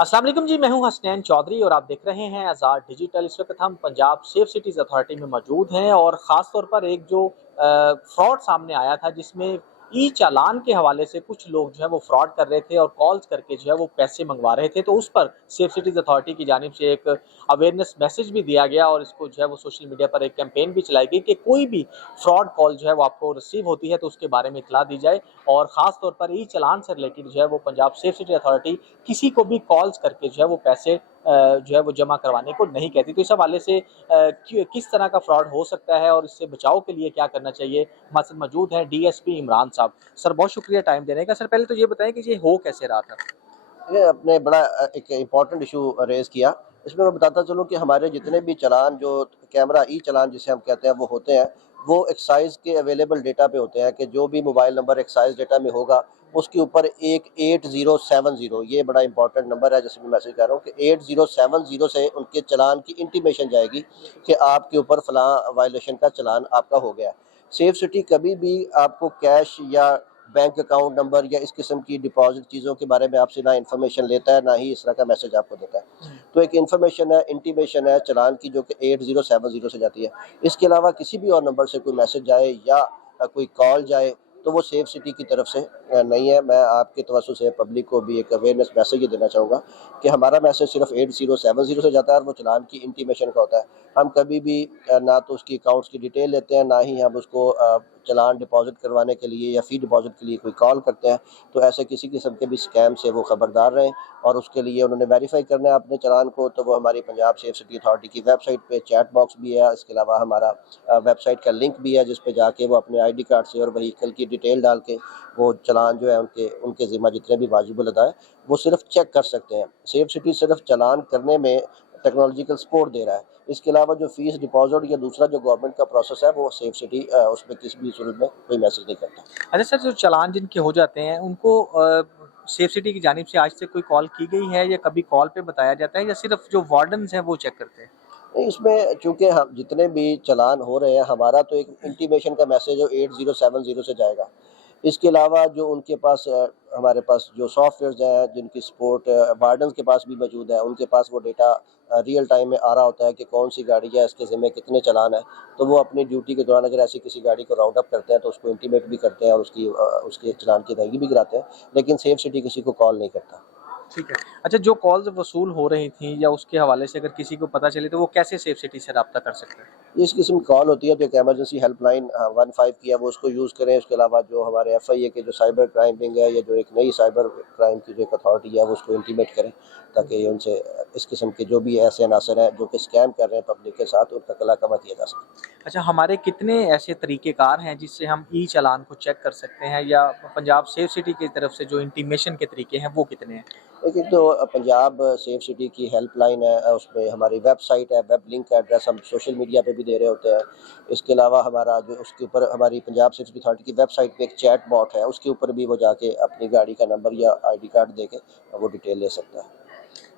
अस्सलाम वालेकुम जी, मैं हूं हसनैन चौधरी और आप देख रहे हैं आज़ाद डिजिटल। इस वक्त हम पंजाब सेफ सिटीज़ अथॉरिटी में मौजूद हैं और ख़ास तौर पर एक जो फ्रॉड सामने आया था जिसमें ई चालान के हवाले से कुछ लोग जो है वो फ्रॉड कर रहे थे और कॉल्स करके जो है वो पैसे मंगवा रहे थे, तो उस पर सेफ सिटीज़ अथॉरिटी की जानिब से एक अवेयरनेस मैसेज भी दिया गया और इसको जो है वो सोशल मीडिया पर एक कैंपेन भी चलाई गई कि कोई भी फ्रॉड कॉल जो है वो आपको रिसीव होती है तो उसके बारे में इतला दी जाए। और ख़ास तौर पर ई चालान से रिलेटेड जो है वो पंजाब सेफ सिटी अथॉरिटी किसी को भी कॉल्स करके जो है वो पैसे जो है वो जमा करवाने को नहीं कहती। तो इस हवाले से किस तरह का फ्रॉड हो सकता है और इससे बचाव के लिए क्या करना चाहिए, हमारे साथ मौजूद हैं डीएसपी इमरान साहब। सर बहुत शुक्रिया टाइम देने का। सर पहले तो ये बताएं कि ये हो कैसे रहा था? ये आपने बड़ा एक इम्पॉर्टेंट इशू रेज किया। इसमें मैं बताता चलूँ कि हमारे जितने भी चालान जो कैमरा ई चालान जिसे हम कहते हैं वो होते हैं, वो एक्साइज के अवेलेबल डेटा पे होते हैं कि जो भी मोबाइल नंबर एक्साइज डेटा में होगा उसके ऊपर एक 8070, ये बड़ा इंपॉर्टेंट नंबर है जिसमें मैसेज कर रहा हूँ कि 8070 से उनके चालान की इंटीमेशन जाएगी कि आपके ऊपर फलां वायलेशन का चालान आपका हो गया। सेफ सिटी कभी भी आपको कैश या बैंक अकाउंट नंबर या इस किस्म की डिपॉजिट चीज़ों के बारे में आपसे ना इन्फॉर्मेशन लेता है, ना ही इस तरह का मैसेज आपको देता है। तो एक इन्फॉर्मेशन है, इंटीमेशन है चालान की, जो कि 8070 से जाती है। इसके अलावा किसी भी और नंबर से कोई मैसेज जाए या कोई कॉल जाए तो वो सेफ सिटी की तरफ से नहीं है। मैं आपके तवज्जो से पब्लिक को भी एक अवेयरनेस मैसेज ये देना चाहूँगा कि हमारा मैसेज सिर्फ 8070 से जाता है और वो चालान की इंटीमेशन का होता है। हम कभी भी ना तो उसकी अकाउंट्स की डिटेल लेते हैं, ना ही हम उसको चालान डिपॉजिट करवाने के लिए या फ़ी डिपॉजिट के लिए कोई कॉल करते हैं। तो ऐसे किसी किस्म के भी स्कैम से वो खबरदार रहें और उसके लिए उन्होंने वेरीफाई करना है अपने चालान को, तो वो हमारी पंजाब सेफ सिटी अथॉरिटी की वेबसाइट पे चैट बॉक्स भी है। इसके अलावा हमारा वेबसाइट का लिंक भी है जिस पे जाके वो अपने आईडी कार्ड से और व्हीकल की डिटेल डाल के वो चालान जो है उनके उनके ज़िम्मा जितने भी वाजिबुल अदा है वो सिर्फ चेक कर सकते हैं। सेफ सिटी सिर्फ चालान करने में टेक्नोलॉजिकल सपोर्ट दे रहा है। इसके अलावा जो फीस डिपॉजिट या दूसरा जो गवर्नमेंट का प्रोसेस है वो सेफ सिटी उसमें किसी भी सूरत में कोई मैसेज नहीं करता। अच्छा सर, जो चालान जिनके हो जाते हैं उनको सेफ सिटी की जानिब से आज तक कोई कॉल की गई है या कभी कॉल पे बताया जाता है या सिर्फ जो वार्डन्स हैं वो चेक करते हैं? नहीं, इसमें चूँकि हम जितने भी चालान हो रहे हैं, हमारा तो एक इंटीमेशन का मैसेज 8070 से जाएगा। इसके अलावा जो उनके पास हमारे पास जो सॉफ्टवेयर्स हैं जिनकी सपोर्ट वार्डन्स के पास भी मौजूद है, उनके पास वो डेटा रियल टाइम में आ रहा होता है कि कौन सी गाड़ी है, इसके ज़िम्मे कितने चालान हैं। तो वो अपनी ड्यूटी के दौरान अगर ऐसी किसी गाड़ी को राउंड अप करते हैं तो उसको इंटीमेट भी करते हैं और उसके चालान की अदायगी भी कराते हैं, लेकिन सेफ सिटी किसी को कॉल नहीं करता। ठीक है। अच्छा, जो कॉल्स वसूल हो रही थी या उसके हवाले से अगर किसी को पता चले तो वो कैसे सेफ सिटी से रब्ता कर सकते हैं? इस किस्म की कॉल होती है तो एक एमरजेंसी हेल्पलाइन 15 की है, वो उसको यूज़ करें। उसके अलावा जो हमारे एफआईए के जो साइबर क्राइम विंग है या जो एक नई साइबर क्राइम की जो एक अथॉरिटी है वो उसको इंटीमेट करें ताकि उनसे इस किस्म के जो भी ऐसे अनासर हैं जो कि स्कैम कर रहे हैं पब्लिक के साथ, उनका कलाकमा किया जा सके। अच्छा, हमारे कितने ऐसे तरीक़ेकार हैं जिससे हम ई चालान को चेक कर सकते हैं या पंजाब सेफ सिटी की तरफ से जो इंटीमेशन के तरीके हैं वो कितने हैं? एक तो पंजाब सेफ सिटी की हेल्पलाइन है, उसमें हमारी वेबसाइट है, वेब लिंक का एड्रेस हम सोशल मीडिया पे भी दे रहे होते हैं। इसके अलावा हमारा जो उसके ऊपर हमारी पंजाब सेफ सिटी अथॉरिटी की वेबसाइट पे एक चैट बॉट है, उसके ऊपर भी वो जाके अपनी गाड़ी का नंबर या आईडी कार्ड दे के वो डिटेल ले सकता है।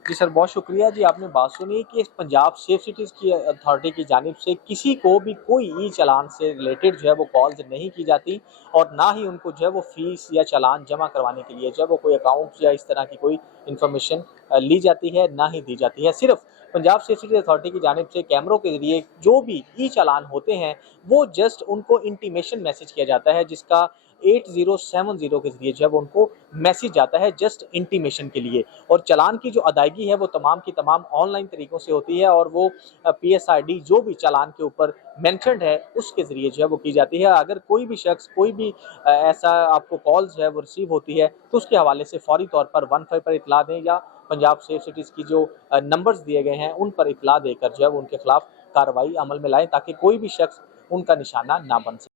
जी सर, बहुत शुक्रिया जी, आपने बात सुनी कि पंजाब सेफ सिटीज़ की अथॉरिटी की जानिब से किसी को भी कोई ई चालान से रिलेटेड जो है वो कॉल्स नहीं की जाती और ना ही उनको जो है वो फ़ीस या चालान जमा करवाने के लिए जो है वो कोई अकाउंट्स या इस तरह की कोई इन्फॉर्मेशन ली जाती है, ना ही दी जाती है। सिर्फ़ पंजाब सेफ सिटी अथॉरिटी की जानिब से कैमरों के ज़रिए जो भी ई चालान होते हैं, वो जस्ट उनको इंटीमेशन मैसेज किया जाता है जिसका 8070 के ज़रिए जो है वो उनको मैसेज जाता है जस्ट इंटीमेशन के लिए। और चालान की जो अदायगी है वो तमाम की तमाम ऑनलाइन तरीक़ों से होती है और वो पीएसआईडी जो भी चालान के ऊपर मेंशन्ड है उसके ज़रिए जो है वो की जाती है। अगर कोई भी शख्स कोई भी ऐसा आपको कॉल जो है वो रिसीव होती है तो उसके हवाले से फ़ौरी तौर पर 15 पर इत्तला दें या पंजाब सेफ सिटीज़ की जो नंबर्स दिए गए हैं उन पर इत्तला देकर जो है वो उनके खिलाफ कार्रवाई अमल में लाएँ ताकि कोई भी शख्स उनका निशाना ना बन सके।